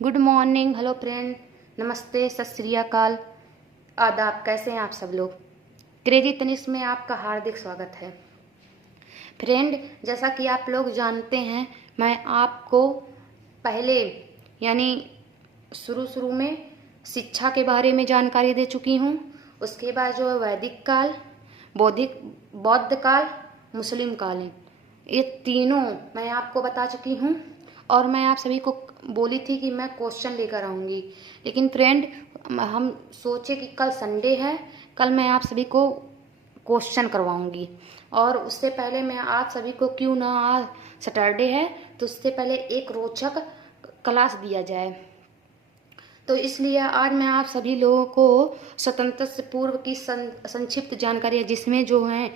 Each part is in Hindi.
गुड मॉर्निंग, हेलो फ्रेंड, नमस्ते, सत श्री अकाल, आदाब। कैसे हैं आप सब लोग? क्रेजी तनिष्क में आपका हार्दिक स्वागत है। फ्रेंड, जैसा कि आप लोग जानते हैं, मैं आपको पहले यानी शुरू में शिक्षा के बारे में जानकारी दे चुकी हूँ। उसके बाद जो है वैदिक काल, बौद्ध काल, मुस्लिम कालीन, ये तीनों मैं आपको बता चुकी हूँ। और मैं आप सभी को बोली थी कि मैं क्वेश्चन लेकर आऊँगी, लेकिन फ्रेंड हम सोचे कि कल संडे है, कल मैं आप सभी को क्वेश्चन करवाऊँगी। और उससे पहले मैं आप सभी को, क्यों ना आज सैटरडे है तो उससे पहले एक रोचक क्लास दिया जाए। तो इसलिए आज मैं आप सभी लोगों को स्वतंत्रता से पूर्व की संक्षिप्त जानकारी है, जिसमें जो है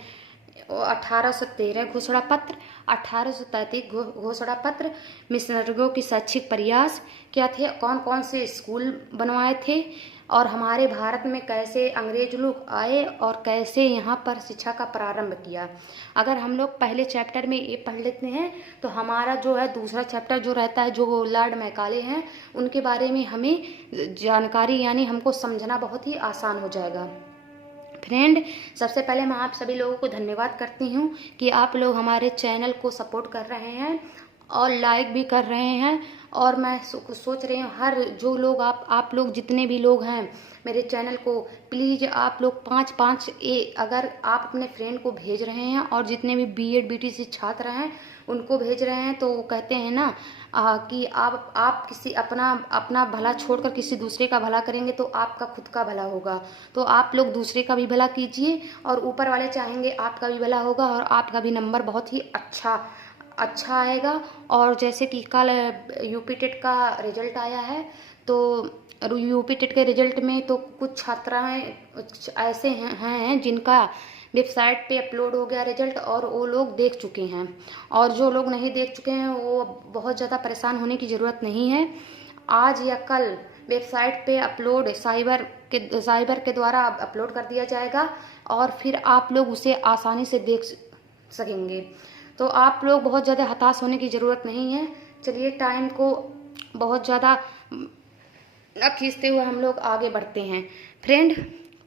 1813 घोषणा पत्र, 1833 घोषणा पत्र, मिशनरियों की शैक्षिक प्रयास क्या थे, कौन कौन से स्कूल बनवाए थे, और हमारे भारत में कैसे अंग्रेज लोग आए और कैसे यहाँ पर शिक्षा का प्रारंभ किया। अगर हम लोग पहले चैप्टर में ये पढ़ लेते हैं तो हमारा जो है दूसरा चैप्टर जो रहता है, जो लॉर्ड मैकाले हैं, उनके बारे में हमें जानकारी यानी हमको समझना बहुत ही आसान हो जाएगा। फ्रेंड, सबसे पहले मैं आप सभी लोगों को धन्यवाद करती हूँ कि आप लोग हमारे चैनल को सपोर्ट कर रहे हैं और लाइक भी कर रहे हैं। और मैं सोच रही हूँ हर जो लोग आप लोग जितने भी लोग हैं मेरे चैनल को, प्लीज़ आप लोग 5-5 अगर आप अपने फ्रेंड को भेज रहे हैं, और जितने भी बीएड बीटीसी छात्र हैं उनको भेज रहे हैं, तो वो कहते हैं ना कि आप किसी अपना भला छोड़कर किसी दूसरे का भला करेंगे तो आपका खुद का भला होगा। तो आप लोग दूसरे का भी भला कीजिए और ऊपर वाले चाहेंगे आपका भी भला होगा और आपका भी नंबर बहुत ही अच्छा आएगा। और जैसे कि कल यूपी टेट का रिजल्ट आया है, तो यूपी टेट के रिजल्ट में तो कुछ छात्राएं ऐसे हैं जिनका वेबसाइट पे अपलोड हो गया रिजल्ट और वो लोग देख चुके हैं, और जो लोग नहीं देख चुके हैं वो बहुत ज़्यादा परेशान होने की ज़रूरत नहीं है। आज या कल वेबसाइट पे अपलोड साइबर के द्वारा अपलोड कर दिया जाएगा और फिर आप लोग उसे आसानी से देख सकेंगे। तो आप लोग बहुत ज़्यादा हताश होने की ज़रूरत नहीं है। चलिए, टाइम को बहुत ज़्यादा न खींचते हुए हम लोग आगे बढ़ते हैं। फ्रेंड,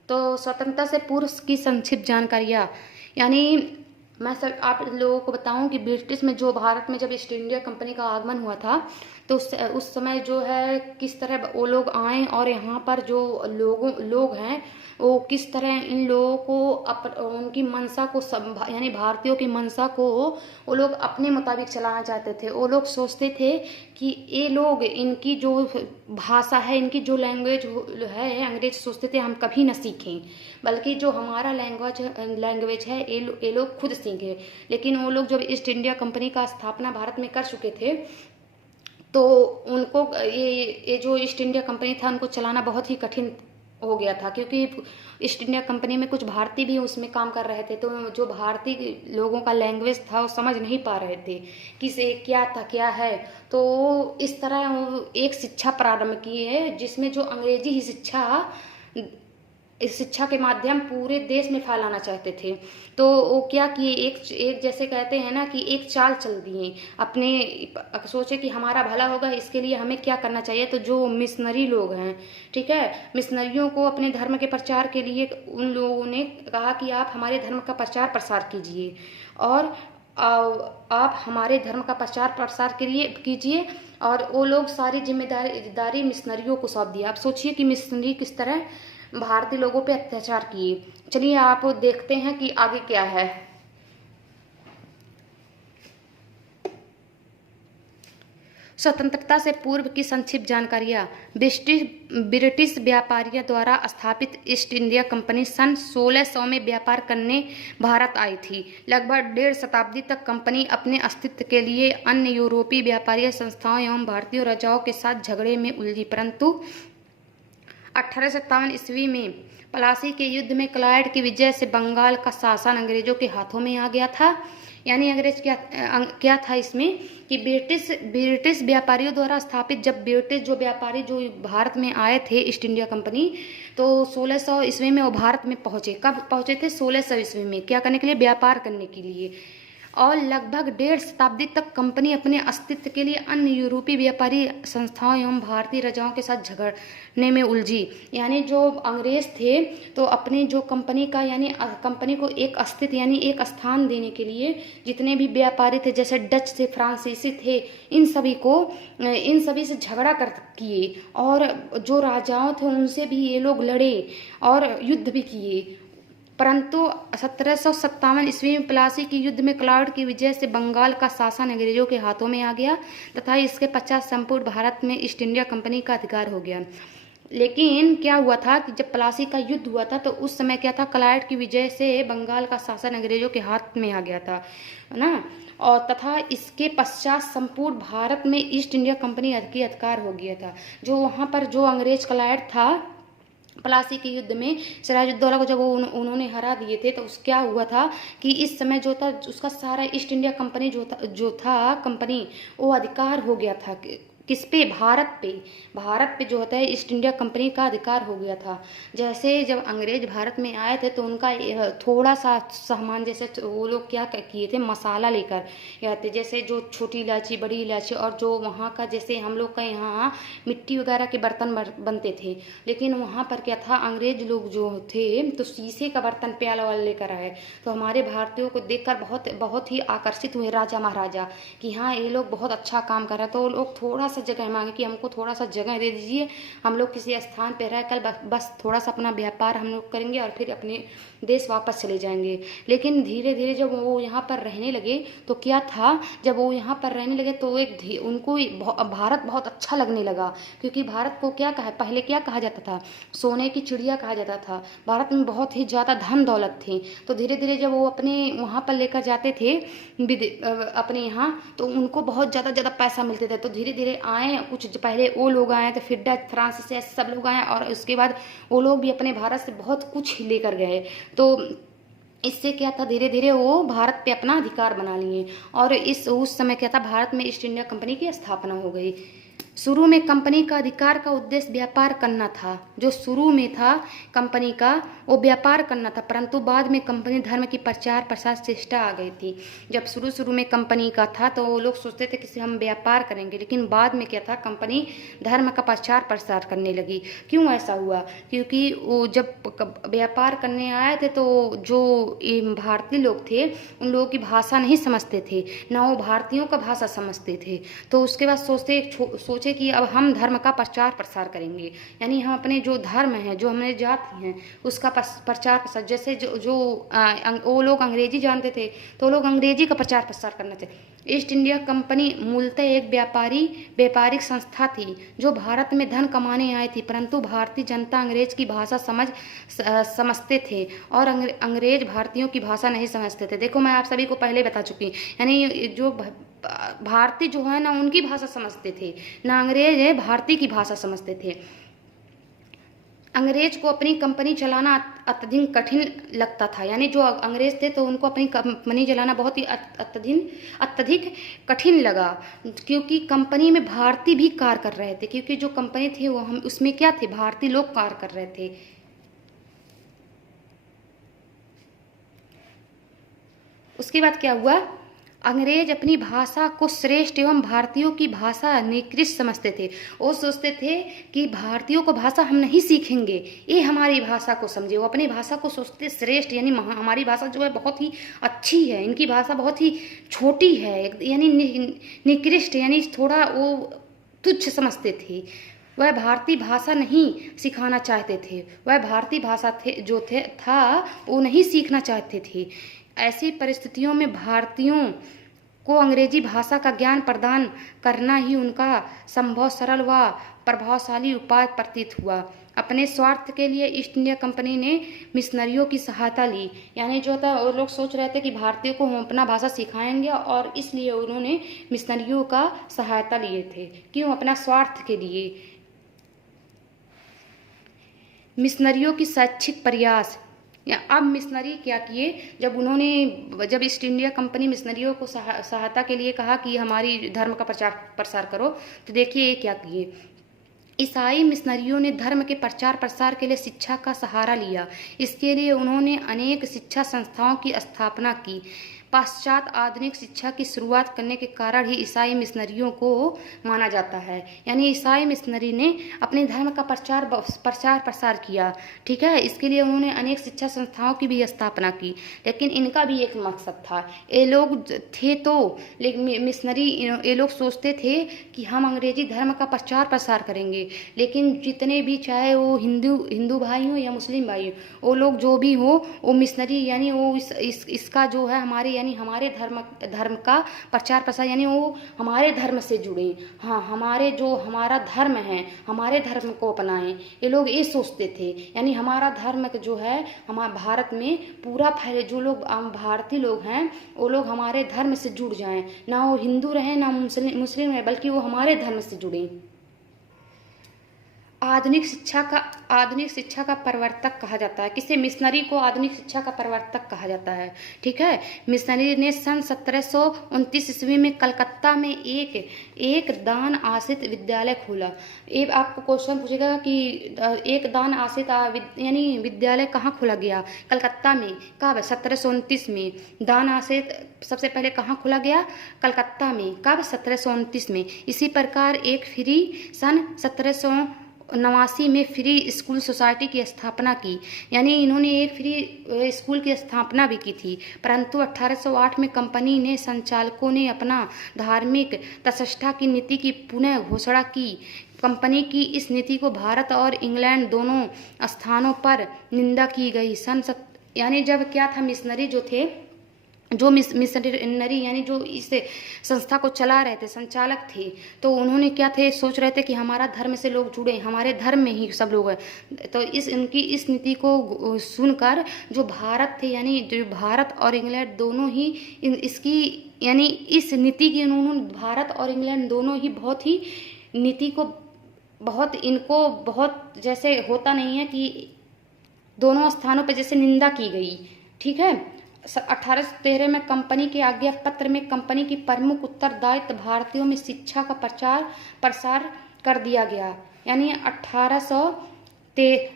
तो स्वतंत्रता से पूर्व की संक्षिप्त जानकारियाँ, यानी मैं सब आप लोगों को बताऊं कि ब्रिटिश में जो भारत में जब ईस्ट इंडिया कंपनी का आगमन हुआ था, तो उस समय जो है किस तरह वो लोग आए और यहाँ पर जो लोग हैं वो किस तरह इन लोगों को उनकी मंशा को यानी भारतीयों की मंशा को वो लोग अपने मुताबिक चलाना चाहते थे। वो लोग सोचते थे कि ये लोग, इनकी जो भाषा है, इनकी जो लैंग्वेज है, अंग्रेज सोचते थे हम कभी न सीखें, बल्कि जो हमारा लैंग्वेज है ये लोग खुद सीखे। लेकिन वो लोग जब ईस्ट इंडिया कंपनी का स्थापना भारत में कर चुके थे, तो उनको ये जो ईस्ट इंडिया कंपनी था उनको चलाना बहुत ही कठिन हो गया था, क्योंकि ईस्ट इंडिया कंपनी में कुछ भारतीय भी उसमें काम कर रहे थे। तो जो भारतीय लोगों का लैंग्वेज था वो समझ नहीं पा रहे थे कि से क्या है। तो इस तरह वो एक शिक्षा प्रारंभ की है जिसमें जो अंग्रेजी ही इस शिक्षा के माध्यम पूरे देश में फैलाना चाहते थे। तो वो क्या किए, एक जैसे कहते हैं ना कि एक चाल चल दिए, अपने सोचे कि हमारा भला होगा, इसके लिए हमें क्या करना चाहिए। तो जो मिशनरी लोग हैं, ठीक है, मिशनरियों को अपने धर्म के प्रचार के लिए उन लोगों ने कहा कि आप हमारे धर्म का प्रचार प्रसार कीजिए और आप हमारे धर्म का प्रचार प्रसार कीजिए। और वो लोग सारी जिम्मेदारी मिशनरियों को सौंप दिया। आप सोचिए कि मिशनरी किस तरह भारतीय लोगों पे अत्याचार किए। चलिए आप देखते हैं कि आगे क्या है। स्वतंत्रता से पूर्व की संक्षिप्त जानकारियाँ। ब्रिटिश व्यापारियों द्वारा स्थापित ईस्ट इंडिया कंपनी सन 1600 में व्यापार करने भारत आई थी। लगभग 1.5 शताब्दी तक कंपनी अपने अस्तित्व के लिए अन्य यूरोपीय व्यापारी संस्थाओं एवं भारतीय राजाओं के साथ झगड़े में उलझी, परंतु 1857 ईस्वी में प्लासी के युद्ध में क्लाइड की विजय से बंगाल का शासन अंग्रेजों के हाथों में आ गया था। यानी अंग्रेज क्या था इसमें कि ब्रिटिश व्यापारियों द्वारा स्थापित, जब ब्रिटिश जो व्यापारी जो भारत में आए थे ईस्ट इंडिया कंपनी, तो 1600 ईस्वी में वो भारत में पहुंचे। कब पहुंचे थे? 1600 ईस्वी में। क्या करने के लिए? व्यापार करने के लिए। और लगभग 1.5 शताब्दी तक कंपनी अपने अस्तित्व के लिए अन्य यूरोपीय व्यापारी संस्थाओं एवं भारतीय राजाओं के साथ झगड़ने में उलझी। यानी जो अंग्रेज थे तो अपनी जो कंपनी का यानी कंपनी को एक अस्तित्व यानी एक स्थान देने के लिए जितने भी व्यापारी थे, जैसे डच थे, फ्रांसीसी थे, इन सभी से झगड़ा कर किए, और जो राजाओं थे उनसे भी ये लोग लड़े और युद्ध भी किए। परंतु 1757 ईस्वी में प्लासी के युद्ध में क्लाउड की विजय से बंगाल का शासन अंग्रेजों के हाथों में आ गया तथा इसके पश्चात संपूर्ण भारत में ईस्ट इंडिया कंपनी का अधिकार हो गया। लेकिन क्या हुआ था कि जब प्लासी का युद्ध हुआ था तो उस समय क्या था, क्लाइड की विजय से बंगाल का शासन अंग्रेजों के हाथ में आ गया था ना, और तथा इसके पश्चात संपूर्ण भारत में ईस्ट इंडिया कंपनी के अधिकार हो गया था। जो वहाँ पर जो अंग्रेज क्लाइड था प्लासी के युद्ध में सिराजुद्दौला को जब उन्होंने हरा दिए थे तो क्या हुआ था कि इस समय जो था उसका सारा ईस्ट इंडिया कंपनी जो था कंपनी वो अधिकार हो गया था किस पे, भारत पे जो होता है ईस्ट इंडिया कंपनी का अधिकार हो गया था। जैसे जब अंग्रेज भारत में आए थे तो उनका थोड़ा सा सामान, जैसे वो लोग क्या किए थे, मसाला लेकर आए थे, जैसे जो छोटी इलायची, बड़ी इलायची, और जो वहाँ का जैसे हम लोग का यहाँ मिट्टी वगैरह के बर्तन बनते थे, लेकिन वहाँ पर क्या था, अंग्रेज लोग जो थे तो शीशे का बर्तन प्याला वाला लेकर आए। तो हमारे भारतीयों को देखकर बहुत ही आकर्षित हुए राजा महाराजा कि हाँ ये लोग बहुत अच्छा काम कर रहे हैं। तो वो लोग थोड़ा सा जगह मांगे कि हमको थोड़ा सा जगह दे दीजिए, हम लोग किसी स्थान पे रह कर बस थोड़ा सा अपना व्यापार हम लोग करेंगे और फिर अपने देश वापस चले जाएंगे। लेकिन धीरे धीरे जब वो यहाँ पर रहने लगे तो क्या था, जब वो यहाँ पर रहने लगे तो उनको भारत बहुत अच्छा लगने लगा, क्योंकि भारत को पहले क्या कहा जाता था, सोने की चिड़िया कहा जाता था। भारत में बहुत ही ज़्यादा धन दौलत थी। तो धीरे धीरे जब वो अपने वहाँ पर लेकर जाते थे अपने यहाँ, तो उनको बहुत ज़्यादा पैसा मिलते थे। तो धीरे धीरे आए, कुछ पहले वो लोग आए, तो फिर डच, फ्रांस से सब लोग आए, और उसके बाद वो लोग भी अपने भारत से बहुत कुछ लेकर गए। तो इससे क्या था, धीरे धीरे वो भारत पे अपना अधिकार बना लिए, और उस समय क्या था, भारत में ईस्ट इंडिया कंपनी की स्थापना हो गई। शुरू में कंपनी का अधिकार का उद्देश्य व्यापार करना था। जो शुरू में था कंपनी का वो व्यापार करना था, परंतु बाद में कंपनी धर्म की प्रचार प्रसार चेष्टा आ गई थी। जब शुरू में कंपनी का था तो वो लोग सोचते थे कि हम व्यापार करेंगे, लेकिन बाद में क्या था, कंपनी धर्म का प्रचार प्रसार करने लगी। क्यों ऐसा हुआ, क्योंकि वो जब व्यापार करने आए थे तो जो भारतीय लोग थे उन लोगों की भाषा नहीं समझते थे, ना वो भारतीयों का भाषा समझते थे। तो उसके बाद सोचे कि अब हम धर्म का प्रचार प्रसार करेंगे, यानी हम अपने जो धर्म है, जो हमारे जाति हैं, उसका प्रचार प्रसार। जैसे वो लोग अंग्रेजी जानते थे तो लोग अंग्रेजी का प्रचार प्रसार करना चाहिए। ईस्ट इंडिया कंपनी मूलतः एक व्यापारिक संस्था थी जो भारत में धन कमाने आई थी, परंतु भारतीय जनता अंग्रेज की भाषा समझते थे और अंग्रेज भारतीयों की भाषा नहीं समझते थे। देखो मैं आप सभी को पहले बता चुकी हूँ, यानी जो भारतीय जो है ना उनकी भाषा समझते थे, ना अंग्रेज है भारतीय की भाषा समझते थे। अंग्रेज को अपनी कंपनी चलाना अत्यधिक कठिन लगता था, यानी जो अंग्रेज थे तो उनको अपनी कंपनी चलाना बहुत ही अत्यधिक कठिन लगा, क्योंकि कंपनी में भारतीय भी कार्य कर रहे थे, क्योंकि जो कंपनी थी वो उसमें क्या थे, भारतीय लोग कार्य कर रहे थे। उसके बाद क्या हुआ, अंग्रेज अपनी भाषा को श्रेष्ठ एवं भारतीयों की भाषा निकृष्ट समझते थे। वो सोचते थे कि भारतीयों को भाषा हम नहीं सीखेंगे, ये हमारी भाषा को समझे। वो अपनी भाषा को सोचते श्रेष्ठ, यानी हमारी भाषा जो है बहुत ही अच्छी है, इनकी भाषा बहुत ही छोटी है, यानी निकृष्ट, यानी थोड़ा वो तुच्छ समझते थे। वह भारतीय भाषा नहीं सिखाना चाहते थे, वह भारतीय भाषा था वो नहीं सीखना चाहते थे। ऐसी परिस्थितियों में भारतीयों को अंग्रेजी भाषा का ज्ञान प्रदान करना ही उनका संभव, सरल व प्रभावशाली उपाय प्रतीत हुआ। अपने स्वार्थ के लिए ईस्ट इंडिया कंपनी ने मिशनरियों की सहायता ली, यानी जो था वो लोग सोच रहे थे कि भारतीयों को हम अपना भाषा सिखाएंगे, और इसलिए उन्होंने मिशनरियों का सहायता लिए थे। क्यों, अपना स्वार्थ के लिए। मिशनरियों की शैक्षिक प्रयास, या अब मिशनरी क्या किए, जब ईस्ट इंडिया कंपनी मिशनरियों को सहायता के लिए कहा कि हमारी धर्म का प्रचार प्रसार करो, तो देखिए ये क्या किए। ईसाई मिशनरियों ने धर्म के प्रचार प्रसार के लिए शिक्षा का सहारा लिया। इसके लिए उन्होंने अनेक शिक्षा संस्थाओं की स्थापना की। पाश्चात्य आधुनिक शिक्षा की शुरुआत करने के कारण ही ईसाई मिशनरियों को माना जाता है। यानी ईसाई मिशनरी ने अपने धर्म का प्रचार प्रसार किया, ठीक है। इसके लिए उन्होंने अनेक शिक्षा संस्थाओं की भी स्थापना की, लेकिन इनका भी एक मकसद था। ये लोग थे तो मिशनरी, ये लोग सोचते थे कि हम अंग्रेजी धर्म का प्रचार प्रसार करेंगे, लेकिन जितने भी, चाहे वो हिंदू भाई हो या मुस्लिम भाई हो, वो लोग जो भी हो, वो मिशनरी यानी वो इसका जो है हमारे यानी हमारे धर्म का प्रचार प्रसार, यानी वो हमारे धर्म से जुड़े, हाँ, हमारा धर्म है, हमारे धर्म को अपनाएं। ये लोग ये सोचते थे, यानी हमारा धर्म जो है हमारे भारत में पूरा फैले, जो लोग भारतीय लोग हैं वो लोग हमारे धर्म से जुड़ जाएं, ना वो हिंदू रहे ना मुस्लिम रहे, बल्कि वो हमारे धर्म से जुड़े। आधुनिक शिक्षा का प्रवर्तक कहा जाता है किसे? मिशनरी को आधुनिक शिक्षा का प्रवर्तक कहा जाता है, ठीक है। मिशनरी ने सन 1729 ईस्वी में कलकत्ता में एक दान आश्रित विद्यालय खोला। एक आपको क्वेश्चन पूछेगा कि एक दान आश्रित यानी विद्यालय कहाँ खोला गया? कलकत्ता में। कब? 1729 में। दान आश्रित सबसे पहले कहाँ खोला गया? कलकत्ता में। कब? 1729 में। इसी प्रकार एक फ्री सन 1789 में फ्री स्कूल सोसाइटी की स्थापना की, यानी इन्होंने एक फ्री स्कूल की स्थापना भी की थी। परंतु 1808 में कंपनी ने संचालकों ने अपना धार्मिक तटस्थता की नीति की पुनः घोषणा की। कंपनी की इस नीति को भारत और इंग्लैंड दोनों स्थानों पर निंदा की गई। यानी जब क्या था, मिशनरी जो थे, जो मिशनरी यानी जो इस संस्था को चला रहे थे, संचालक थे, तो उन्होंने क्या थे, सोच रहे थे कि हमारा धर्म से लोग जुड़े, हमारे धर्म में ही सब लोग हैं। तो इनकी इस नीति को सुनकर जो भारत थे, यानी जो भारत और इंग्लैंड दोनों ही इसकी यानी इस नीति की उन्होंने भारत और इंग्लैंड दोनों ही बहुत ही नीति को बहुत जैसे होता नहीं है कि दोनों स्थानों पर जैसे निंदा की गई, ठीक है। 1813 में कंपनी के आज्ञा पत्र में कंपनी की प्रमुख उत्तरदायित्व भारतीयों में शिक्षा का प्रसार कर दिया गया। यानी 1813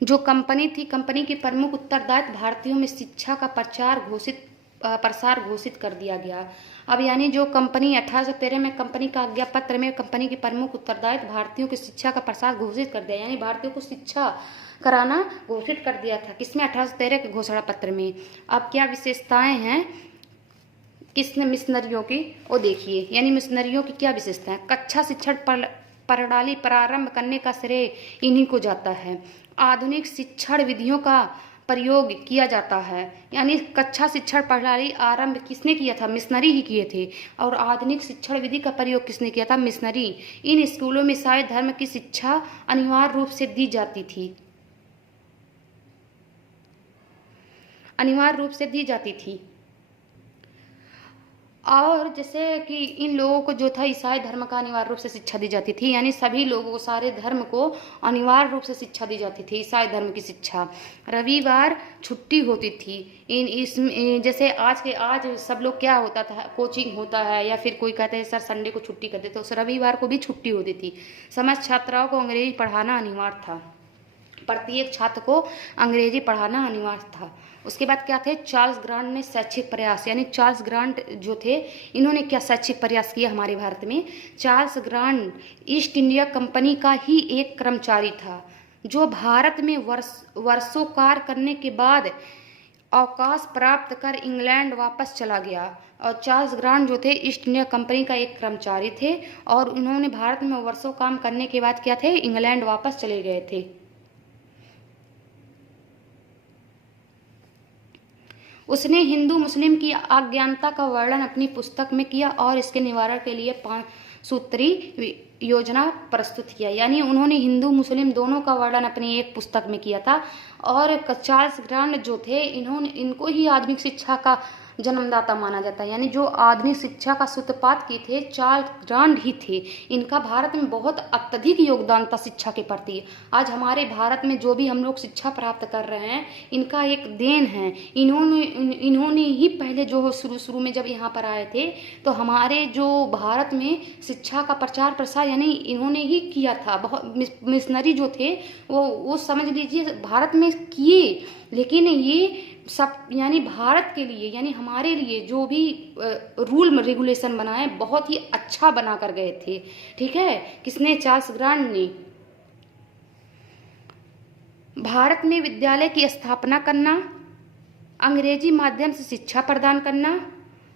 जो कंपनी थी, कंपनी की प्रमुख उत्तरदायित्व भारतीयों में शिक्षा का प्रसार घोषित कर दिया गया। अब यानी जो कंपनी 1813 में कंपनी का आज्ञा पत्र में कंपनी की प्रमुख उत्तरदायित्व भारतीयों की शिक्षा का प्रसार घोषित कर दिया, यानी भारतीयों को शिक्षा कराना घोषित कर दिया था। किसमें? 1813 के घोषणा पत्र में। अब क्या विशेषताएं हैं किसने मिशनरियों की, वो देखिए। यानी मिशनरियों की क्या विशेषताएं? कक्षा शिक्षण प्रणाली प्रारंभ करने का श्रेय इन्हीं को जाता है। आधुनिक शिक्षण विधियों का प्रयोग किया जाता है, यानी कक्षा शिक्षण प्रणाली आरंभ किसने किया था? मिशनरी ही किए थे। और आधुनिक शिक्षण विधि का प्रयोग किसने किया था? मिशनरी। इन स्कूलों में ईसाई धर्म की शिक्षा अनिवार्य रूप से दी जाती थी। और जैसे कि इन लोगों को जो था ईसाई धर्म का अनिवार्य रूप से शिक्षा दी जाती थी, यानी सभी लोगों को, सारे धर्म को अनिवार्य रूप से शिक्षा दी जाती थी, ईसाई धर्म की शिक्षा। रविवार छुट्टी होती थी। जैसे आज सब लोग क्या होता था, कोचिंग होता है, या फिर कोई कहते हैं सर संडे को छुट्टी कर देते, तो रविवार को भी छुट्टी होती थी। समस्त छात्राओं को अंग्रेजी पढ़ाना अनिवार्य था, प्रत्येक छात्र को अंग्रेजी पढ़ाना अनिवार्य था। उसके बाद क्या थे? चार्ल्स ग्रांट ने शैक्षिक प्रयास, यानी चार्ल्स ग्रांट जो थे, इन्होंने क्या शैक्षिक प्रयास किया हमारे भारत में? Charles grant east India company का ही एक कर्मचारी था, जो भारत में वर्षों कार्य करने के बाद अवकाश प्राप्त कर इंग्लैंड वापस चला गया। और चार्ल्स ग्रांट जो थे ईस्ट इंडिया कंपनी का एक कर्मचारी थे, और उन्होंने भारत में वर्षों काम करने के बाद क्या थे? इंग्लैंड वापस चले गए थे। उसने हिंदू मुस्लिम की अज्ञानता का वर्णन अपनी पुस्तक में किया और इसके निवारण के लिए 5 सूत्री योजना प्रस्तुत किया। यानी उन्होंने हिंदू मुस्लिम दोनों का वर्णन अपनी एक पुस्तक में किया था। और चार्ल्स ग्रांट जो थे, इनको ही आधुनिक शिक्षा का जन्मदाता माना जाता है। यानी जो आधुनिक शिक्षा का सूत्रपात किए थे चार्ल्स ग्रांट ही थे। इनका भारत में बहुत अत्यधिक योगदान था शिक्षा के प्रति। आज हमारे भारत में जो भी हम लोग शिक्षा प्राप्त कर रहे हैं, इनका एक देन है। इन्होंने ही पहले जो शुरू में जब यहाँ पर आए थे, तो हमारे जो भारत में शिक्षा का प्रचार प्रसार यानी इन्होंने ही किया था। बहुत मिशनरी जो थे वो समझ लीजिए भारत में किए, लेकिन ये सब यानी भारत के लिए यानी हमारे लिए जो भी रूल रेगुलेशन बनाए बहुत ही अच्छा बना कर गए थे। ठीक है, किसने? चार्ल्स ग्रांट ने। भारत में विद्यालय की स्थापना करना, अंग्रेजी माध्यम से शिक्षा प्रदान करना,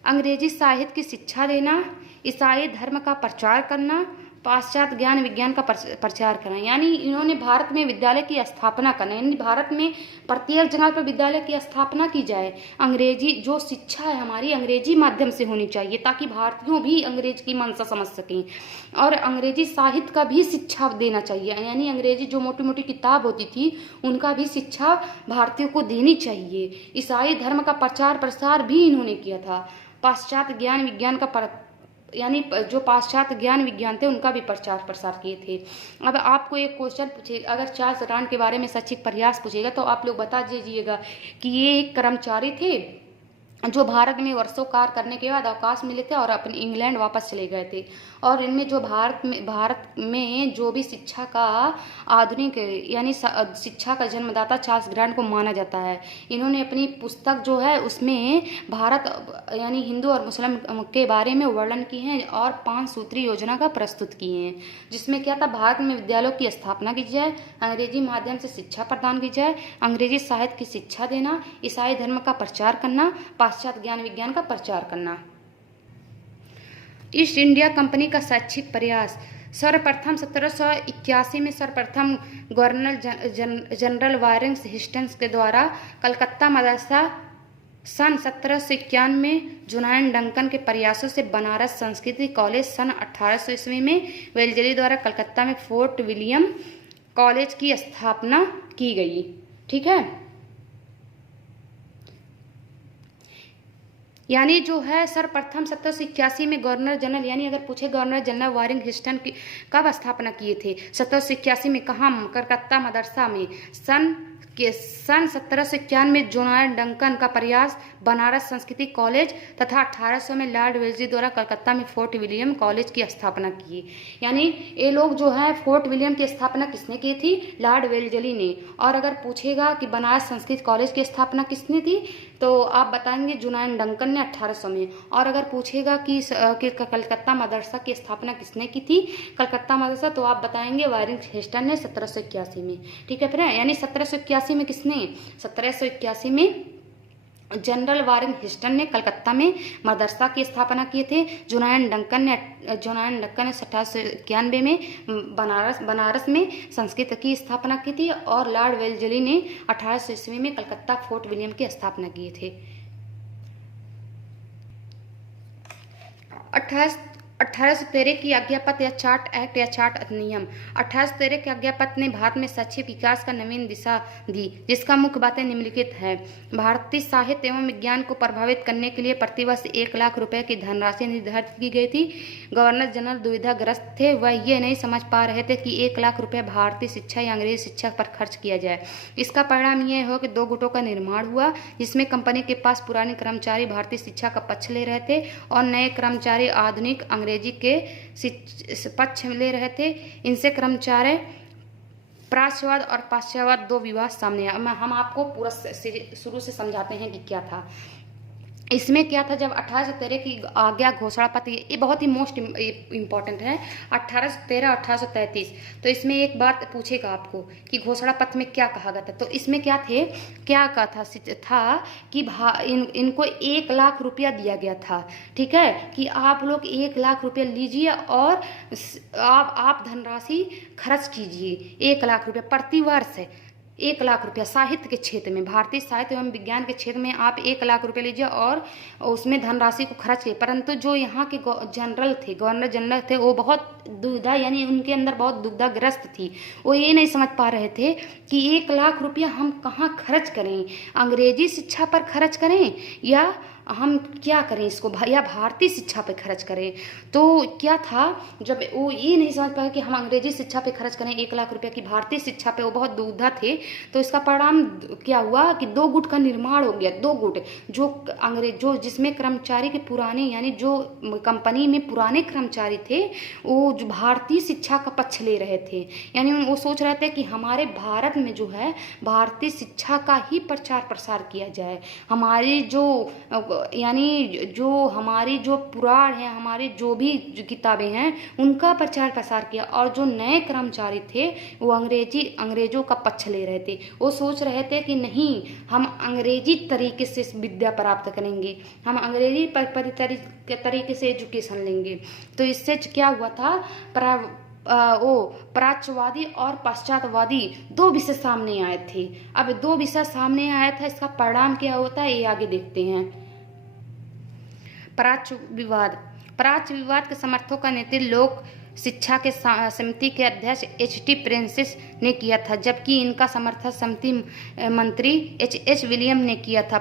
अंग्रेजी साहित्य की शिक्षा देना, ईसाई धर्म का प्रचार करना, पाश्चात्य ज्ञान विज्ञान का प्रचार करना। यानी इन्होंने भारत में विद्यालय की स्थापना करना, यानी भारत में प्रत्येक जगह पर विद्यालय की स्थापना की जाए। अंग्रेजी जो शिक्षा है हमारी अंग्रेजी माध्यम से होनी चाहिए ताकि भारतीयों भी अंग्रेज की मंशा समझ सकें। और अंग्रेजी साहित्य का भी शिक्षा देना चाहिए, यानी अंग्रेजी जो मोटी मोटी किताब होती थी उनका भी शिक्षा भारतीयों को देनी चाहिए। ईसाई धर्म का प्रचार प्रसार भी इन्होंने किया था। पाश्चात्य ज्ञान विज्ञान का यानी जो पाश्चात्य ज्ञान विज्ञान थे उनका भी प्रचार प्रसार किए थे। अब आपको एक क्वेश्चन पूछे, अगर चार्ल्स ग्रांट के बारे में शैक्षिक प्रयास पूछेगा तो आप लोग बता दीजिएगा कि ये एक कर्मचारी थे जो भारत में वर्षों कार्य करने के बाद अवकाश मिले थे और अपने इंग्लैंड वापस चले गए थे। और इनमें जो भारत में जो भी शिक्षा का आधुनिक यानी शिक्षा का जन्मदाता चार्ल्स ग्रांट को माना जाता है। इन्होंने अपनी पुस्तक जो है उसमें भारत यानी हिंदू और मुस्लिम के बारे में वर्णन किए हैं और 5 सूत्री योजना का प्रस्तुत किए हैं, जिसमें क्या था? भारत में विद्यालयों की स्थापना की जाए, अंग्रेजी माध्यम से शिक्षा प्रदान की जाए, अंग्रेजी साहित्य की शिक्षा देना, ईसाई धर्म का प्रचार करना, पाश्चात्य ज्ञान विज्ञान का प्रचार करना। ईस्ट इंडिया कंपनी का शैक्षिक प्रयास। सर्वप्रथम 1781 में सर्वप्रथम गवर्नर जनरल वारेंग हेस्टिंग्स के द्वारा कलकत्ता मदरसा, सन 1791 में जोनायन डंकन के प्रयासों से बनारस संस्कृत कॉलेज, सन 1800 ईस्वी में वेल्लेसली द्वारा कलकत्ता में फोर्ट विलियम कॉलेज की स्थापना की गई। ठीक है, यानी जो है सर्वप्रथम 1781 में गवर्नर जनरल, यानी अगर पूछे गवर्नर जनरल वारेंग हेस्टिंग्स की कब स्थापना किए थे? 1781 में। कहाँ? कलकत्ता मदरसा में। सन 1791 में जोनायन डंकन का प्रयास, बनारस संस्कृत कॉलेज तथा 1800 में लॉर्ड वेल्लेसली द्वारा कलकत्ता में फोर्ट विलियम कॉलेज की स्थापना की। यानी ये लोग जो है फोर्ट विलियम की स्थापना किसने की थी? लॉर्ड वेल्लेसली ने। और अगर पूछेगा कि बनारस संस्कृत कॉलेज की स्थापना किसने की तो आप बताएंगे जोनायन डंकन ने 1800 में। और अगर पूछेगा कि कलकत्ता मदरसा की स्थापना किसने की थी, कलकत्ता मदरसा, तो आप बताएंगे वारेंग हेस्टिंग्स ने 1781 में। ठीक है, फिर यानी 1781 में किसने? 1781 में जनरल वारेंग हेस्टिंग्स ने कलकत्ता में मदरसा की स्थापना किए थे। जोनायन डंकन ने 1791 में बनारस में संस्कृत की स्थापना की थी और लॉर्ड वेल्लेसली ने 1800 ईस्वी में कलकत्ता फोर्ट विलियम की स्थापना किए थे। 1813 की आज्ञापत्र या चार्ट एक्ट या चार्ट अधिनियम। 1813 के आज्ञापत्र ने भारत में शैक्षिक विकास का नवीन दिशा दी, जिसका मुख्य बातें निम्नलिखित है। भारतीय साहित्य एवं विज्ञान को प्रभावित करने के लिए प्रतिवर्ष 1 लाख रुपए की धनराशि निर्धारित की गई थी। गवर्नर जनरल दुविधाग्रस्त थे, वह ये नहीं समझ पा रहे थे कि 1 लाख रुपए भारतीय शिक्षा या अंग्रेजी शिक्षा पर खर्च किया जाए। इसका परिणाम यह हो कि 2 गुटों का निर्माण हुआ, जिसमें कंपनी के पास पुराने कर्मचारी भारतीय शिक्षा का पक्ष ले रहे थे और नए कर्मचारी आधुनिक अंग्रेजी के पक्ष ले रहे थे। इनसे कर्मचारी प्राच्यवाद और पाश्चात्यवाद 2 विवाद सामने आया। हम आपको पूरा शुरू से समझाते हैं कि क्या था इसमें। क्या था? जब 1813 की आज्ञा घोषणा पत्र, ये बहुत ही मोस्ट इम्पॉर्टेंट है, 1813 1833। तो इसमें एक बात पूछेगा आपको कि घोषणा पत्र में क्या कहा गया था। तो इसमें क्या कहा था कि इनको 1 लाख रुपया दिया गया था। ठीक है, कि आप लोग 1 लाख रुपया लीजिए और आप धनराशि खर्च कीजिए। 1 लाख रुपया प्रति वर्ष है। 1 लाख रुपया साहित्य के क्षेत्र में, भारतीय साहित्य एवं विज्ञान के क्षेत्र में आप 1 लाख रुपये लीजिए और उसमें धनराशि को खर्च किए। परंतु जो यहाँ के जनरल थे, गवर्नर जनरल थे, वो बहुत दुविधा, यानी उनके अंदर बहुत दुविधाग्रस्त थी। वो ये नहीं समझ पा रहे थे कि 1 लाख रुपया हम कहाँ खर्च करें, अंग्रेजी शिक्षा पर खर्च करें या हम क्या करें इसको, या भारतीय शिक्षा पे खर्च करें। तो क्या था, जब वो ये नहीं समझ पाया कि हम अंग्रेजी शिक्षा पे खर्च करें 1 लाख रुपया की भारतीय शिक्षा पे, वो बहुत दुविधा थे। तो इसका परिणाम क्या हुआ कि 2 गुट का निर्माण हो गया। 2 गुट जो जिसमें कर्मचारी के पुराने, यानी जो कंपनी में पुराने कर्मचारी थे, वो जो भारतीय शिक्षा का पक्ष ले रहे थे, यानी वो सोच रहे थे कि हमारे भारत में जो है भारतीय शिक्षा का ही प्रचार प्रसार किया जाए। हमारी हमारी जो पुराण है, हमारी जो भी किताबें हैं, उनका प्रचार प्रसार किया। और जो नए कर्मचारी थे वो अंग्रेजों का पक्ष ले रहे थे। वो सोच रहे थे कि नहीं, हम अंग्रेजी तरीके से विद्या प्राप्त करेंगे, हम अंग्रेजी तरीके से एजुकेशन लेंगे। तो इससे क्या हुआ था, प्राच्यवादी और पाश्चात्यवादी 2 विषय सामने आए थे। अब 2 विषय सामने आया था, इसका परिणाम क्या होता है ये आगे देखते हैं। प्राच्य विवाद के समर्थकों का नेतृत्व लोक शिक्षा के समिति के अध्यक्ष H.T. प्रिंसेस ने किया था, जबकि इनका समर्थन समिति मंत्री H.H. विलियम ने किया था।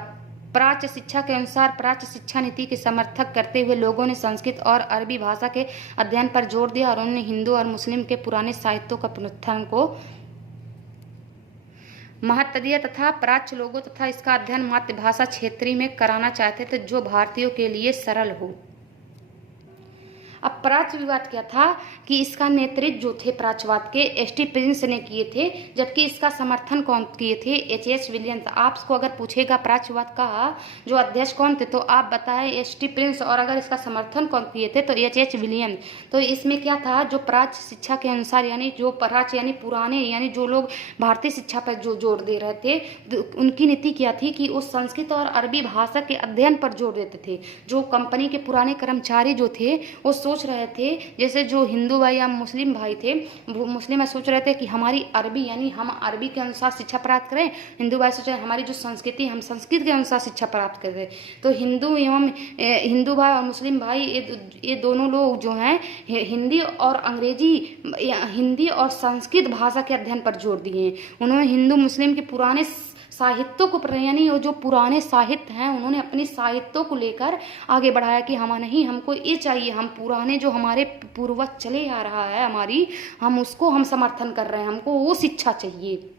प्राच्य शिक्षा के अनुसार प्राच्य शिक्षा नीति के समर्थक करते हुए लोगों ने संस्कृत और अरबी भाषा के अध्ययन पर जोर दिया, और उन्होंने हिंदू और मुस्लिम के पुराने साहित्यों का पुनरुत्थान को महत्व दिया तथा प्राच्य लोगों तथा इसका अध्ययन मातृभाषा क्षेत्रीय में कराना चाहते थे, जो भारतीयों के लिए सरल हो। अब प्राच्य विवाद क्या था कि इसका नेतृत्व जो थे प्राच्यवाद के H.T. प्रिंस ने किए थे, जबकि इसका समर्थन कौन किए थे, H.H. विलियम्स। आपको अगर पूछेगा प्राच्यवाद का जो अध्यक्ष कौन थे, तो आप बताएं H.T. प्रिंस, और अगर इसका समर्थन कौन किए थे तो H.H. विलियम। तो इसमें क्या था, जो प्राच्य शिक्षा के अनुसार, यानी जो प्राच्य यानी पुराने, यानी जो लोग भारतीय शिक्षा पर जो जोर दे रहे थे, उनकी नीति क्या थी कि वो संस्कृत और अरबी भाषा के अध्ययन पर जोर देते थे। जो कंपनी के पुराने कर्मचारी जो थे वो सोच रहे थे, जैसे जो हिंदू भाई या मुस्लिम भाई थे, मुस्लिम सोच रहे थे कि हमारी अरबी, यानी हम अरबी के अनुसार शिक्षा प्राप्त करें, हिंदू भाई सोच रहे हमारी जो संस्कृति, हम संस्कृत के अनुसार शिक्षा प्राप्त करें। तो हिंदू भाई और मुस्लिम भाई ये दोनों लोग जो हैं हिंदी और संस्कृत भाषा के अध्ययन पर जोर दिए। उन्होंने हिंदू मुस्लिम के पुराने साहित्यों को, यानी जो पुराने साहित्य हैं, उन्होंने अपनी साहित्यों को लेकर आगे बढ़ाया कि हमको ये चाहिए, हम पुराने जो हमारे पूर्वज चले आ रहा है हम उसको हम समर्थन कर रहे हैं, हमको वो शिक्षा चाहिए।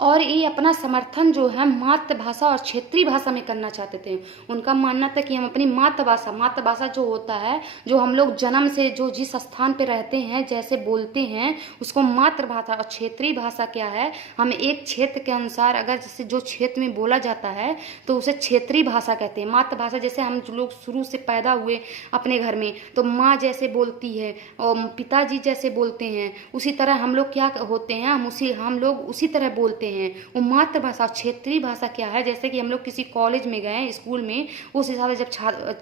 और ये अपना समर्थन जो है मातृभाषा और क्षेत्रीय भाषा में करना चाहते थे। उनका मानना था कि हम अपनी मातृभाषा जो होता है, जो हम लोग जन्म से जो जिस स्थान पे रहते हैं जैसे बोलते हैं उसको मातृभाषा, और क्षेत्रीय भाषा क्या है, हम एक क्षेत्र के अनुसार अगर जैसे जो क्षेत्र में बोला जाता है तो उसे क्षेत्रीय भाषा कहते हैं। मातृभाषा जैसे हम लोग शुरू से पैदा हुए अपने घर में तो माँ जैसे बोलती है और पिताजी जैसे बोलते हैं, उसी तरह हम लोग क्या होते हैं, हम लोग उसी तरह बोलते हैं। वो मातृभाषा। क्षेत्रीय भाषा क्या है, जैसे कि हम लोग किसी कॉलेज में गए, स्कूल में, उस हिसाब से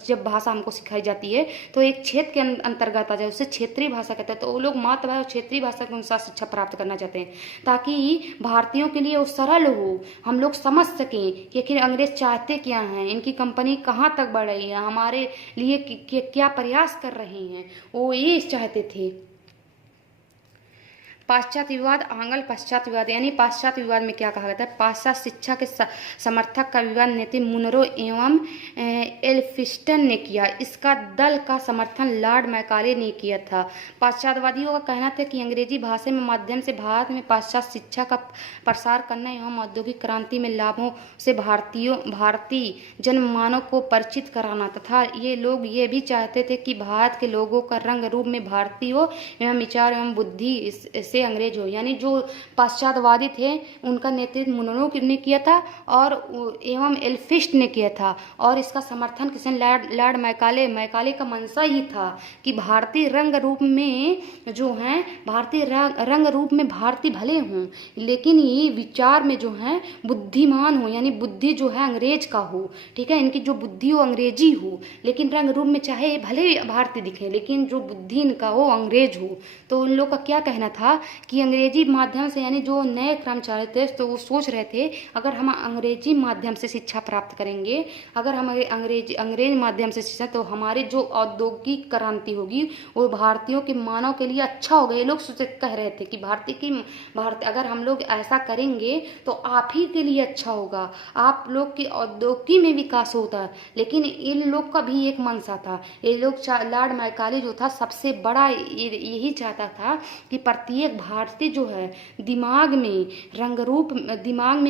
जब भाषा हमको सिखाई जाती है तो एक क्षेत्र के अंतर्गत आ जाए, उसे क्षेत्रीय भाषा कहते हैं। तो वो लोग मातृभाषा और क्षेत्रीय भाषा के अनुसार शिक्षा प्राप्त करना चाहते हैं ताकि भारतीयों के लिए वो सरल हो, हम लोग समझ सकें कि आखिर अंग्रेज चाहते क्या हैं, इनकी कंपनी कहाँ तक बढ़ रही है, हमारे लिए क्या प्रयास कर रहे हैं, वो ये चाहते थे। पाश्चात्य विवाद, आंग्ल पाश्चात्य विवाद, यानी पाश्चात्य विवाद में क्या कहा गया था, पाश्चात्य शिक्षा के समर्थक का विवाद नेता मुनरो एवं एल्फिंस्टन ने किया। इसका दल का समर्थन लॉर्ड मैकाले ने किया था। पाश्चात्यवादियों का कहना था कि अंग्रेजी भाषा में माध्यम से भारत में पाश्चात्य शिक्षा का प्रसार करना एवं औद्योगिक क्रांति में लाभों से भारतीय जनमानव को परिचित कराना, तथा ये लोग ये भी चाहते थे कि भारत के लोगों का रंग रूप में भारतीय हो एवं विचार एवं बुद्धि से अंग्रेज हो। यानी जो पाश्चात्यवादी थे उनका नेतृत्व मुनरो ने किया था और एवं एल्फिंस्ट ने किया था, और इसका समर्थन किसने, लॉर्ड मैकाले का मंशा ही था कि भारतीय रंग रूप में जो हैं, भारतीय रंग रूप में भारतीय भले हों लेकिन ये विचार में जो है बुद्धिमान हो, यानी बुद्धि जो है अंग्रेज का हो, ठीक है, इनकी जो बुद्धि हो अंग्रेजी हो, लेकिन रंग रूप में चाहे भले भारतीय दिखे लेकिन जो बुद्धि इनका हो अंग्रेज हो। तो उन लोग का क्या कहना था कि अंग्रेजी माध्यम से, यानी जो नए कर्मचारी थे तो वो सोच रहे थे अगर हम अंग्रेजी माध्यम से शिक्षा प्राप्त करेंगे, अगर हम अंग्रेज माध्यम से शिक्षा, तो हमारे जो औद्योगिक क्रांति होगी वो भारतीयों के मानव के लिए अच्छा होगा। ये लोग कह रहे थे कि भारत अगर हम लोग ऐसा करेंगे तो आप ही के लिए अच्छा होगा, आप लोग के औद्योगिक में विकास होता है। लेकिन इन लोग का भी एक मंशा था, ये लोग लॉर्ड मैकाले जो था सबसे बड़ा यही चाहता था कि प्रत्येक भारतीय जो है दिमाग में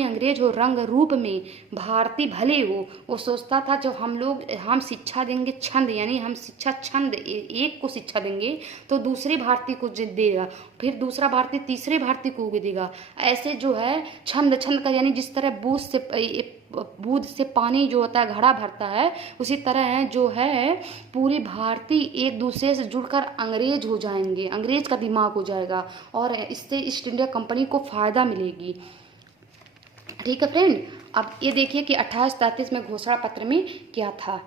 अंग्रेज हो, रंग रूप में भारतीय भले हो। वो सोचता था जो हम शिक्षा देंगे छंद, यानी हम शिक्षा छंद एक को शिक्षा देंगे तो दूसरे भारतीय को देगा, फिर दूसरा भारतीय तीसरे भारतीय को देगा। ऐसे जो है छंद का, यानी जिस तरह बूंद से पानी जो होता है घड़ा भरता है, उसी तरह जो है पूरी भारतीय एक दूसरे से जुड़कर अंग्रेज हो जाएंगे, अंग्रेज का दिमाग हो जाएगा और इससे ईस्ट इंडिया कंपनी को फायदा मिलेगी। ठीक है फ्रेंड, अब ये देखिए कि 1833 में घोषणा पत्र में क्या था।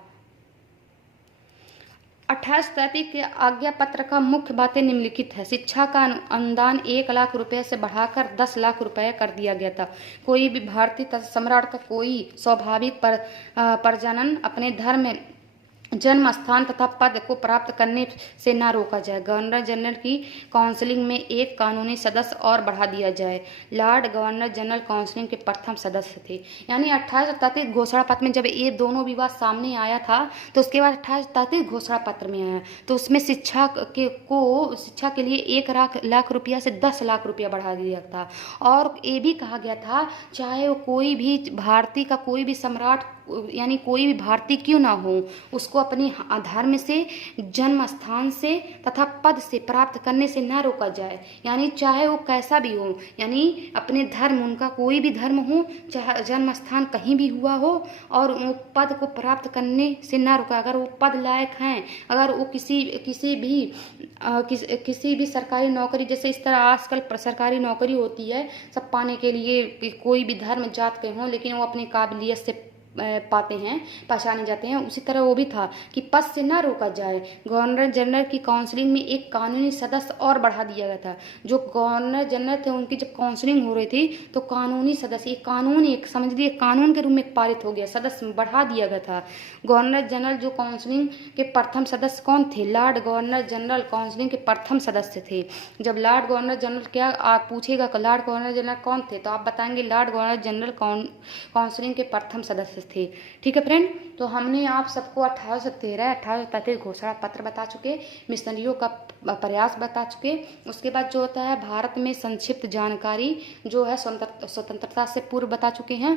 1833 के आज्ञा पत्र का मुख्य बातें निम्नलिखित है। शिक्षा का अनुदान 1 लाख रुपए से बढ़ाकर 10 लाख रुपए कर दिया गया था। कोई भी भारतीय सम्राट का कोई स्वाभाविक प्रजनन अपने धर्म में जन्म स्थान तथा पद को प्राप्त करने से न रोका जाए। गवर्नर जनरल की काउंसिलिंग में एक कानूनी सदस्य और बढ़ा दिया जाए। लॉर्ड गवर्नर जनरल काउंसिलिंग के प्रथम सदस्य थे। यानी 1833 घोषणा पत्र में जब ये दोनों विवाद सामने आया था तो उसके बाद 1833 घोषणा पत्र में आया तो उसमें शिक्षा के लिए 1 लाख रुपया से 10 लाख रुपया बढ़ा दिया था। और ये भी कहा गया था चाहे वो कोई भी भारतीय का कोई भी सम्राट, यानी कोई भी भारतीय क्यों ना हो, उसको अपने धर्म से, जन्म स्थान से तथा पद से प्राप्त करने से न रोका जाए। यानी चाहे वो कैसा भी हो, यानी अपने धर्म, उनका कोई भी धर्म हो, चाहे जन्म स्थान कहीं भी हुआ हो, और वो पद को प्राप्त करने से न रोका। अगर वो पद लायक हैं, अगर वो किसी भी सरकारी नौकरी, जैसे इस तरह आजकल सरकारी नौकरी होती है सब पाने के लिए कोई भी धर्म जात के हों, लेकिन वो अपनी काबिलियत से पाते हैं, पहचाने जाते हैं, उसी तरह वो भी था कि पद से ना रोका जाए। गवर्नर जनरल की काउंसिलिंग में एक कानूनी सदस्य और बढ़ा दिया गया था। जो गवर्नर जनरल थे उनकी जब काउंसिलिंग हो रही थी तो कानूनी सदस्य, एक समझ लीजिए कानून के रूप में पारित हो गया, सदस्य बढ़ा दिया गया था। गवर्नर जनरल जो काउंसिलिंग के प्रथम सदस्य कौन थे? लॉर्ड गवर्नर जनरल काउंसिलिंग के प्रथम सदस्य थे। जब लॉर्ड गवर्नर जनरल क्या आप पूछेगा लॉर्ड गवर्नर जनरल कौन थे, तो आप बताएंगे लॉर्ड गवर्नर जनरल काउंसिलिंग के प्रथम सदस्य थे। ठीक है फ्रेंड, तो हमने आप सबको 1813 1833 घोषणा पत्र बता चुके, मिशनरियों का प्रयास बता चुके। उसके बाद जो होता है भारत में संक्षिप्त जानकारी जो है स्वतंत्रता से पूर्व बता चुके हैं।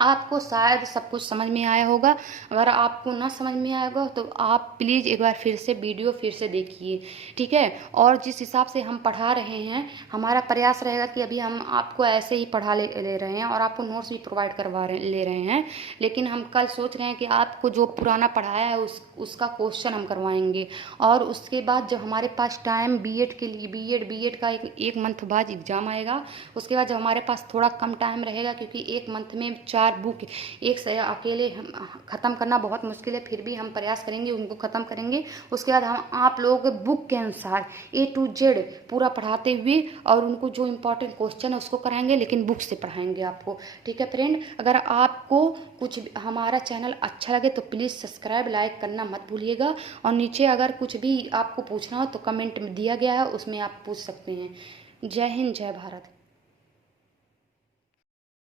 आपको शायद सब कुछ समझ में आया होगा। अगर आपको ना समझ में आएगा तो आप प्लीज़ एक बार फिर से वीडियो फिर से देखिए, ठीक है। और जिस हिसाब से हम पढ़ा रहे हैं, हमारा प्रयास रहेगा कि अभी हम आपको ऐसे ही पढ़ा ले रहे हैं और आपको नोट्स भी प्रोवाइड ले रहे हैं, लेकिन हम कल सोच रहे हैं कि आपको जो पुराना पढ़ाया है उसका क्वेश्चन हम करवाएंगे। और उसके बाद जब हमारे पास टाइम बीएड के लिए बीएड का एक मंथ बाद एग्ज़ाम आएगा, उसके बाद जब हमारे पास थोड़ा कम टाइम रहेगा, क्योंकि एक मंथ में 4 बुक एक से अकेले ख़त्म करना बहुत मुश्किल है, फिर भी हम प्रयास करेंगे उनको ख़त्म करेंगे। उसके बाद हम आप लोगों के बुक के अनुसार A to Z पूरा पढ़ाते हुए और उनको जो इम्पोर्टेंट क्वेश्चन है उसको कराएंगे, लेकिन बुक से पढ़ाएंगे आपको। ठीक है फ्रेंड, अगर आपको कुछ हमारा चैनल अच्छा लगे तो प्लीज़ सब्सक्राइब लाइक करना मत भूलिएगा। और नीचे अगर कुछ भी आपको पूछना हो तो कमेंट में दिया गया है, उसमें आप पूछ सकते हैं। जय हिंद, जय भारत।